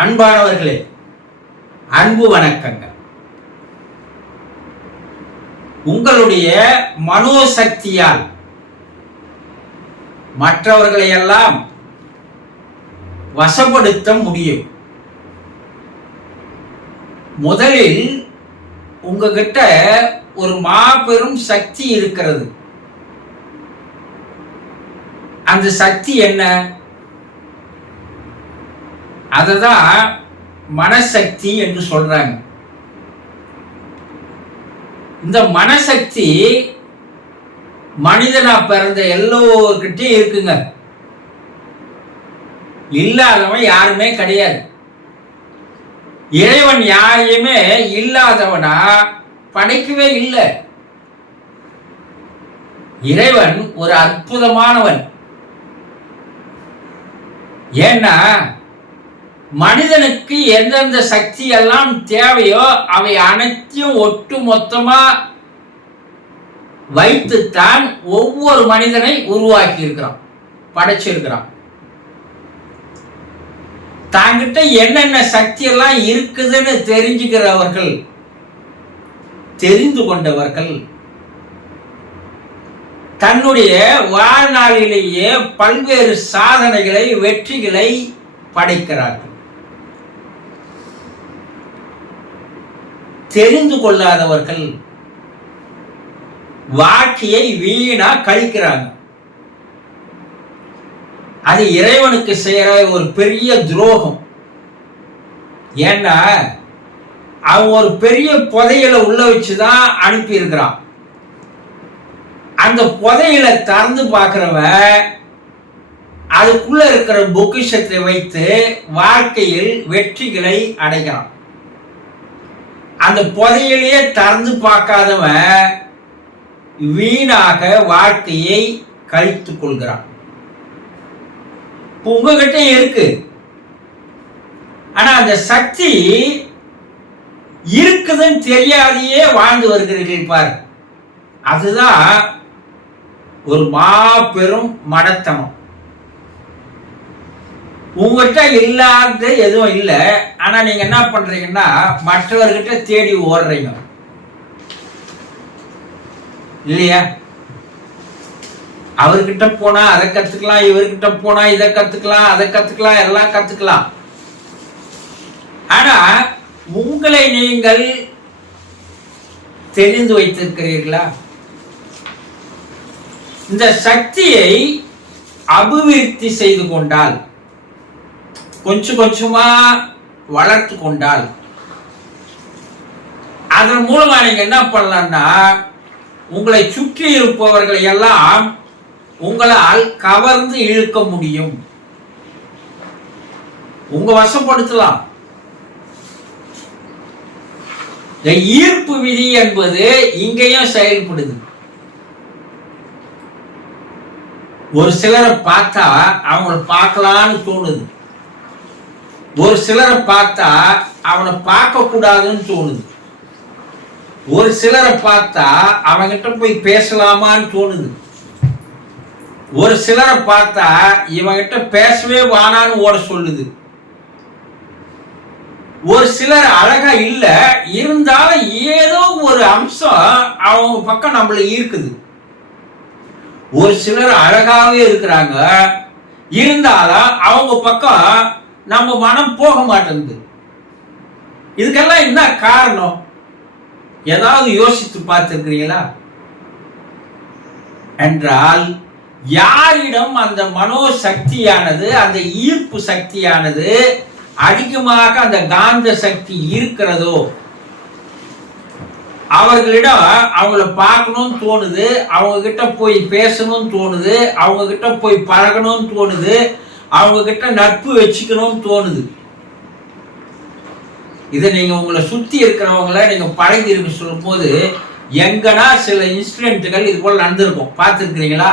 அன்பானவர்களே, அன்பு வணக்கங்கள். உங்களுடைய மனோசக்தியால் மற்றவர்களை எல்லாம் வசப்படுத்த முடியும். முதலில் உங்ககிட்ட ஒரு மாபெரும் சக்தி இருக்கிறது. அந்த சக்தி என்ன? அததான் மனசக்தி என்று சொல்றாங்க. இந்த மனசக்தி மனிதனா பிறந்த எல்லோருக்கிட்டையும் இருக்குங்க. இல்லாதவன் யாருமே கிடையாது. இறைவன் யாரையுமே இல்லாதவனா படைக்கவே இல்லை. இறைவன் ஒரு அற்புதமானவன். ஏன்னா மனிதனுக்கு எந்தெந்த சக்தி எல்லாம் தேவையோ அவை அனைத்தையும் ஒட்டு மொத்தமா வைத்துத்தான் ஒவ்வொரு மனிதனை உருவாக்கி இருக்கிறான், படைச்சிருக்கிறான். தாங்கிட்ட என்னென்ன சக்தி எல்லாம் இருக்குதுன்னு தெரிஞ்சுக்கிறவர்கள், தெரிந்து கொண்டவர்கள் தன்னுடைய வாழ்நாளிலேயே பல்வேறு சாதனைகளை, வெற்றிகளை படைக்கிறார்கள். தெரிந்து கொள்ளாதவர்கள் வாழ்க்கையை வீணா கழிக்கிறாங்க. அது இறைவனுக்கு செய்யற ஒரு பெரிய துரோகம். ஏன்னா அவன் ஒரு பெரிய புதையலை உள்ள வச்சுதான் அனுப்பி இருக்கிறான். அந்த புதையலை திறந்து பார்க்கிறவன் அதுக்குள்ள இருக்கிற பொக்கிஷத்தை வைத்து வாழ்க்கையில் வெற்றிகளை அடைகிறான். அந்த புதையலையே திறந்து பார்க்காதவன் வீணாக வாழ்க்கையை கழித்துக் கொள்கிறான். உங்ககிட்ட இருக்கு, ஆனா அந்த சக்தி இருக்குதுன்னு தெரியாதையே வாழ்ந்து வருகிறீர்கள் பார். அதுதான் ஒரு மாபெரும் மடத்தனம். உங்ககிட்ட இல்லாத எதுவும் இல்லை, ஆனா நீங்க என்ன பண்றீங்கன்னா மற்றவர்கிட்ட தேடி ஓடுறீங்க இல்லையா? அவர்கிட்ட போனா அதை கத்துக்கலாம், இவர்கிட்ட போனா இதை கத்துக்கலாம், அதை கத்துக்கலாம், எல்லாம் கத்துக்கலாம். ஆனா உங்களை நீங்கள் தெரிந்து வைத்திருக்கிறீர்களா? இந்த சக்தியை அபிவிருத்தி செய்து கொண்டால், கொஞ்சம் கொஞ்சமா வளர்த்து கொண்டால், அதன் மூலமா நீங்க என்ன பண்ணலாம்னா உங்களை சுற்றி இருப்பவர்களை எல்லாம் உங்களால் கவர்ந்து இழுக்க முடியும். உங்க வசப்படுத்தலாம். இந்த ஈர்ப்பு விதி என்பது இங்கேயும் செயல்படுது. ஒரு சிலரை பார்த்தா அவங்களை பார்க்கலான்னு தோணுது. ஒரு சிலரை பார்த்தா அவனை பார்க்க கூடாதுன்னு தோணுது. ஒரு சிலரை பார்த்தா அவங்கிட்ட போய் பேசலாமான்னு தோணுது. ஒரு சிலரை பார்த்தா இவங்கிட்ட பேசவே வானான்னு ஓட சொல்லுது. ஒரு சிலர் அழகா இல்ல, இருந்தாலும் ஏதோ ஒரு அம்சம் அவங்க பக்கம் நம்மள ஈர்க்குது. ஒரு சிலர் அழகாவே இருக்கிறாங்க, இருந்தாலும் அவங்க பக்கம் நம்ம மனம் போக மாட்டேங்குது. இதுக்கெல்லாம் என்ன காரணம்? ஏதாவது யோசித்து பார்த்திருக்கிறீங்களா? என்றால் யாரிடம் அந்த மனோசக்தியானது, அந்த ஈர்ப்பு சக்தியானது அதிகமாக அந்த காந்த சக்தி இருக்கிறதோ அவர்களிடம் அவங்கள பார்க்கணும்னு தோணுது, அவங்க கிட்ட போய் பேசணும்னு தோணுது, அவங்க கிட்ட போய் பழகணும்னு தோணுது, அவங்க கிட்ட நட்பு வச்சுக்கணும்னு தோணுது. இதை நீங்க உங்களை சுத்தி இருக்கிறவங்கள நீங்க பழகி இருக்கு சொல்லும் போது எங்கன்னா சில இன்சிடென்ட்டுகள் இது போல நடந்திருக்கும், பார்த்துருக்கிறீங்களா?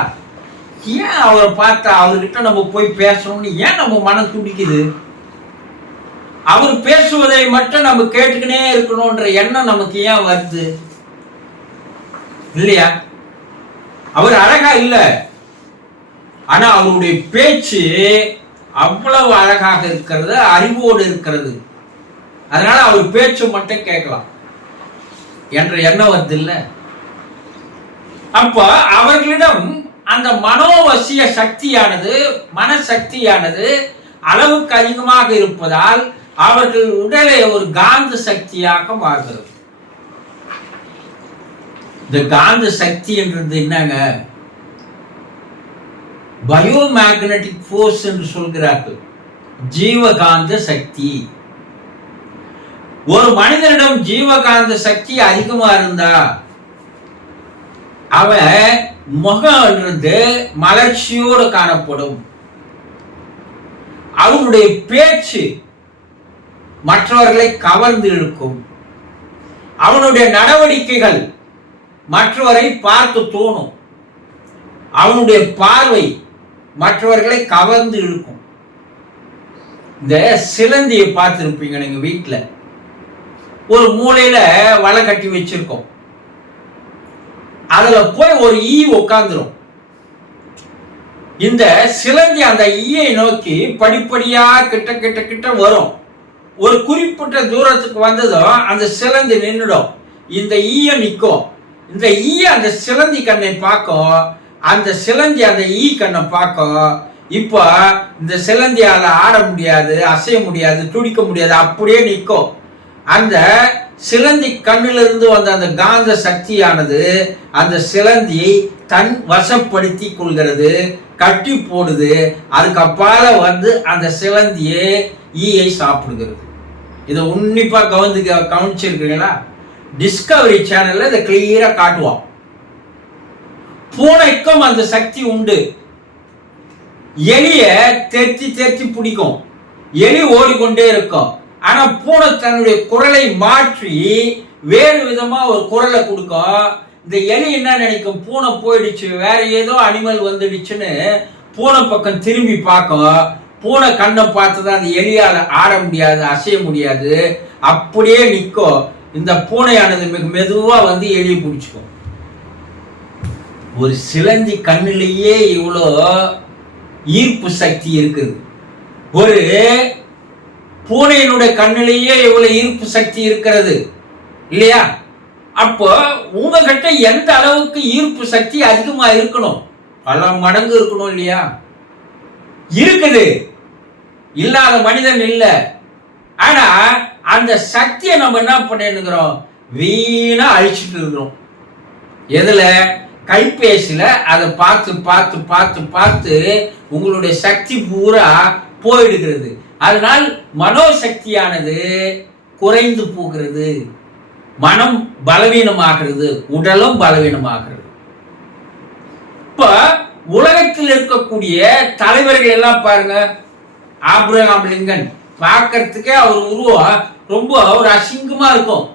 ஏன் அவரை பார்த்தா அவர்கிட்ட நம்ம போய் பேசணும்னு ஏன் நம்ம மனம் துடிக்குது? அவர் பேசுவதை மட்டும் நம்ம கேட்டுக்கினே இருக்கணும்ன்ற எண்ணம் நமக்கு ஏன் வருது? இல்லையா? அவர் அழகா இல்லை, ஆனா அவருடைய பேச்சு அவ்வளவு அழகாக இருக்கிறது, அறிவோடு இருக்கிறது. அதனால அவர் பேச்சு மட்டும் கேட்கலாம் என்ற எண்ணம் வருது இல்ல. அப்ப அவர்களிடம் அந்த மனோவசிய சக்தியானது, மனசக்தியானது அளவுக்கு அதிகமாக இருப்பதால் அவர்கள் உடலை ஒரு காந்த சக்தியாக மாறுகிறது. இந்த காந்த சக்தி என்றது என்னங்க? பயோமேக்னெட்டிக் ஃபோர்ஸ் என்று சொல்கிறார்கள். ஜீவகாந்த சக்தி. ஒரு மனிதனிடம் ஜீவகாந்த சக்தி அதிகமா இருந்தா அவன் முகம் மலர்ச்சியோடு காணப்படும். அவனுடைய பேச்சு மற்றவர்களை கவர்ந்து இழுக்கும். அவனுடைய நடவடிக்கைகள் மற்றவரை பார்த்து தோணும். அவனுடைய பார்வை மற்றவர்களை கவர்ந்து இழுக்கும். இந்த சிலந்தியை பார்த்திருப்பீங்க நீங்க வீட்டுல. ஒரு மூலையில வலை கட்டி வச்சிருக்கோம். அதுல போய் ஒரு ஈ உட்கார்ந்துரும். இந்த சிலந்தி அந்த ஈயை நோக்கி படிப்படியா கிட்ட கிட்ட கிட்ட வரும். ஒரு குறிப்பிட்ட தூரத்துக்கு வந்ததும் அந்த சிலந்தி நின்றுடும். இந்த ஈய நிற்கும். இந்த ஈ அந்த சிலந்தி கண்ணை பார்க்கும். அந்த சிலந்தி அந்த ஈ கண்ணை பார்க்கும். இப்போ இந்த சிலந்தியால ஆட முடியாது, அசைய முடியாது, துடிக்க முடியாது, அப்படியே நிற்கும். அந்த சிலந்தி கண்ணிலிருந்து வந்த அந்த காந்த சக்தியானது அந்த சிலந்தியை தன் வசப்படுத்தி கொள்கிறது, கட்டி போடுது. அதுக்கு அப்பால வந்து அந்த சிலந்தியை ஈயை சாப்பிடுகிறது. இதை உன்னிப்பா கவனிச்சிருக்கீங்களா? டிஸ்கவரி சேனல்ல இதை கிளியரா காட்டுவான். பூனைக்கும் அந்த சக்தி உண்டு. எலிய தெத்தி தெத்தி பிடிக்கும். எலி ஓடிக்கொண்டே இருக்கும். ஆனா பூனை தன்னுடைய குரலை மாற்றி வேறு விதமா ஒரு குரலை கொடுக்கும். இந்த எலி என்ன நினைக்கும்? பூனை போயிடுச்சு, வேற ஏதோ அனிமல் வந்துடுச்சுன்னு பூனை பக்கம் திரும்பி பார்க்கும். பூனை கண்ணை பார்த்துதான் அந்த எலியால ஆட முடியாது, அசைய முடியாது, அப்படியே நிற்கும். இந்த பூனையானது மிக மெதுவா வந்து எலியை பிடிச்சுக்கும். ஒரு சிலந்தி கண்ணிலேயே இவ்வளோ ஈர்ப்பு சக்தி இருக்குது. ஒரு பூனையினுடைய கண்ணிலேயே இவ்வளவு ஈர்ப்பு சக்தி இருக்கிறது இல்லையா? அப்போ உங்ககிட்ட எந்த அளவுக்கு ஈர்ப்பு சக்தி அதிகமா இருக்கணும்? பல மடங்கு இருக்கணும் இல்லையா? இருக்குது, இல்லாத மனிதன் இல்லை. ஆனா அந்த சக்தியை நம்ம என்ன பண்ணிருக்கிறோம்? வீணா அழிச்சிட்டு இருக்கிறோம். எதுல? கைபேசியில அதை பார்த்து பார்த்து பார்த்து பார்த்து உங்களுடைய சக்தி பூரா போயிடுகிறது. அதனால் மனோசக்தியானது குறைந்து போகிறது. மனம் பலவீனமாகிறது, உடலும் பலவீனமாகிறது. இப்ப உலகத்தில் இருக்கக்கூடிய தலைவர்கள் எல்லாம் பாருங்க. ஆப்ரஹாம் லிங்கன் பார்க்கறதுக்கே அவர் உருவம் ரொம்ப ஒரு அசிங்கமா இருக்கும்.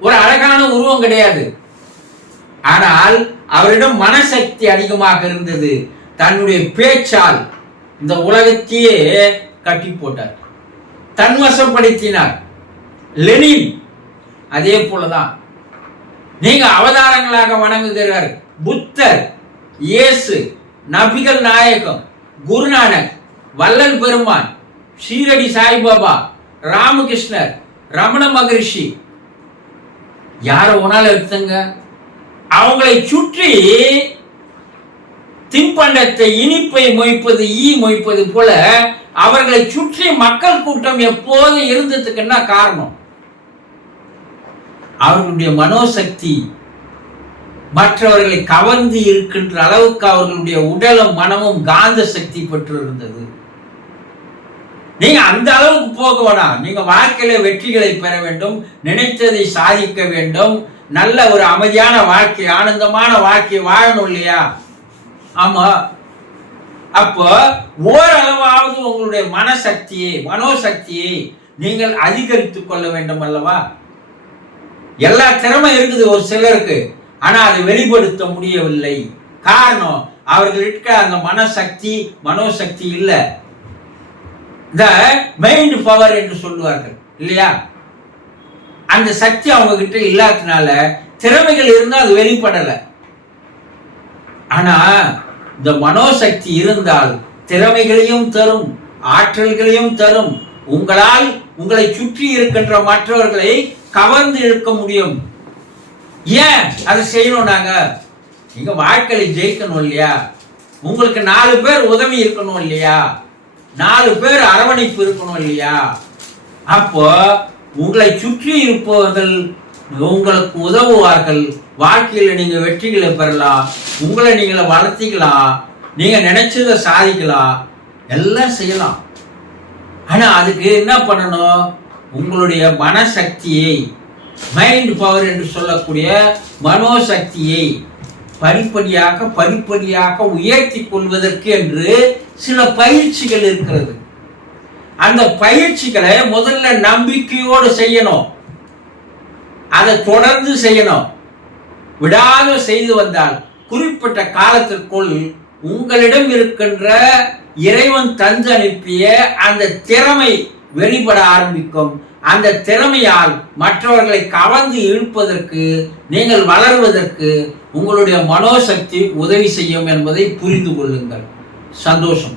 ஒரு அழகான உருவம் கிடையாது. ஆனால் அவரிடம் மனசக்தி அதிகமாக இருந்தது. தன்னுடைய பேச்சால் இந்த உலகத்தையே கட்டி போட்டார், தன்வசப்படுத்தினார். லெனின் அதே போலதான். நீங்க அவதாரங்களாக வணங்குகிறார் புத்தர், இயேசு, நபிகள் நாயகம், குருநானக், வள்ளல் பெருமான், ஷீரடி சாய்பாபா, ராமகிருஷ்ணர், ரமண மகரிஷி, யார ஒன்னால எடுத்துங்க. அவங்களை சுற்றி தின்பண்டத்தை இனிப்பை மொய்ப்பது ஈ மொய்ப்பது போல அவர்களை சுற்றி மக்கள் கூட்டம் எப்போது இருந்ததுக்குன்னா காரணம் அவர்களுடைய மனோசக்தி மற்றவர்களை கவர்ந்து இருக்கின்ற அளவுக்கு அவர்களுடைய உடலும் மனமும் காந்த சக்தி பெற்று இருந்தது. நீங்க அந்த அளவுக்கு போக வேணாம். நீங்க வாழ்க்கையில வெற்றிகளை பெற வேண்டும், நினைத்ததை சாதிக்க வேண்டும், நல்ல ஒரு அமைதியான வாழ்க்கை, ஆனந்தமான வாழ்க்கை வாழணும் இல்லையா? ஆமா. அப்போ ஓரளவாவது உங்களுடைய மனசக்தியை, மனோசக்தியை நீங்கள் அதிகரித்துக் கொள்ள வேண்டும் அல்லவா? எல்லா திறமை இருக்குது ஒரு சிலருக்கு, ஆனா அதை வெளிப்படுத்த முடியவில்லை. காரணம் அவர்களுக்கு அந்த மனசக்தி, மனோசக்தி இல்லை. இந்த மைண்ட் பவர் என்று சொல்லுவார்கள் இல்லையா? அந்த சக்தி அவங்க கிட்ட இல்லாதனால திறமைகள் இருந்தால் அது வெளிப்படலை. ஆனா இந்த மனோசக்தி இருந்தால் திறமைகளையும் தரும், ஆற்றல்களையும் தரும். உங்களால் உங்களை சுற்றி இருக்கின்ற மற்றவர்களை கவர்ந்து இழுக்க முடியும். ஏன் அதை செய்யணும்? நீங்க வாழ்க்கையில ஜெயிக்கணும் இல்லையா? உங்களுக்கு 4 பேர் உதவி இருக்கணும் இல்லையா? 4 பேர் அரவணைப்பு இருக்கணும் இல்லையா? அப்போ உங்களை சுற்றி இருப்பவர்கள் உங்களுக்கு உதவுவார்கள். வாழ்க்கையில் நீங்க வெற்றிகளை பெறலாம், உங்களை நீங்களை வளர்த்திக்கலாம், நீங்க நினைச்சதை சாதிக்கலாம், எல்லாம் செய்யலாம். ஆனா அதுக்கு என்ன பண்ணணும்? உங்களுடைய மனசக்தியை, மைண்ட் பவர் என்று சொல்லக்கூடிய மனோசக்தியை படிப்படியாக உயர்த்தி கொள்வதற்கு என்று சில பயிற்சிகள் இருக்கிறது. அந்த பயிற்சிகளை முதல்ல நம்பிக்கையோடு செய்யணும், அதை தொடர்ந்து செய்யணும். விடாத செய்து வந்தால் குறிப்பிட்ட காலத்திற்குள் உங்களிடம் இருக்கின்ற இறைவன் தந்து அனுப்பிய அந்த திறமை வெளிப்பட ஆரம்பிக்கும். அந்த திறமையால் மற்றவர்களை கவர்ந்து இழுப்பதற்கு, நீங்கள் வளர்வதற்கு உங்களுடைய மனோசக்தி உதவி செய்யும் என்பதை புரிந்து கொள்ளுங்கள். சந்தோஷம்.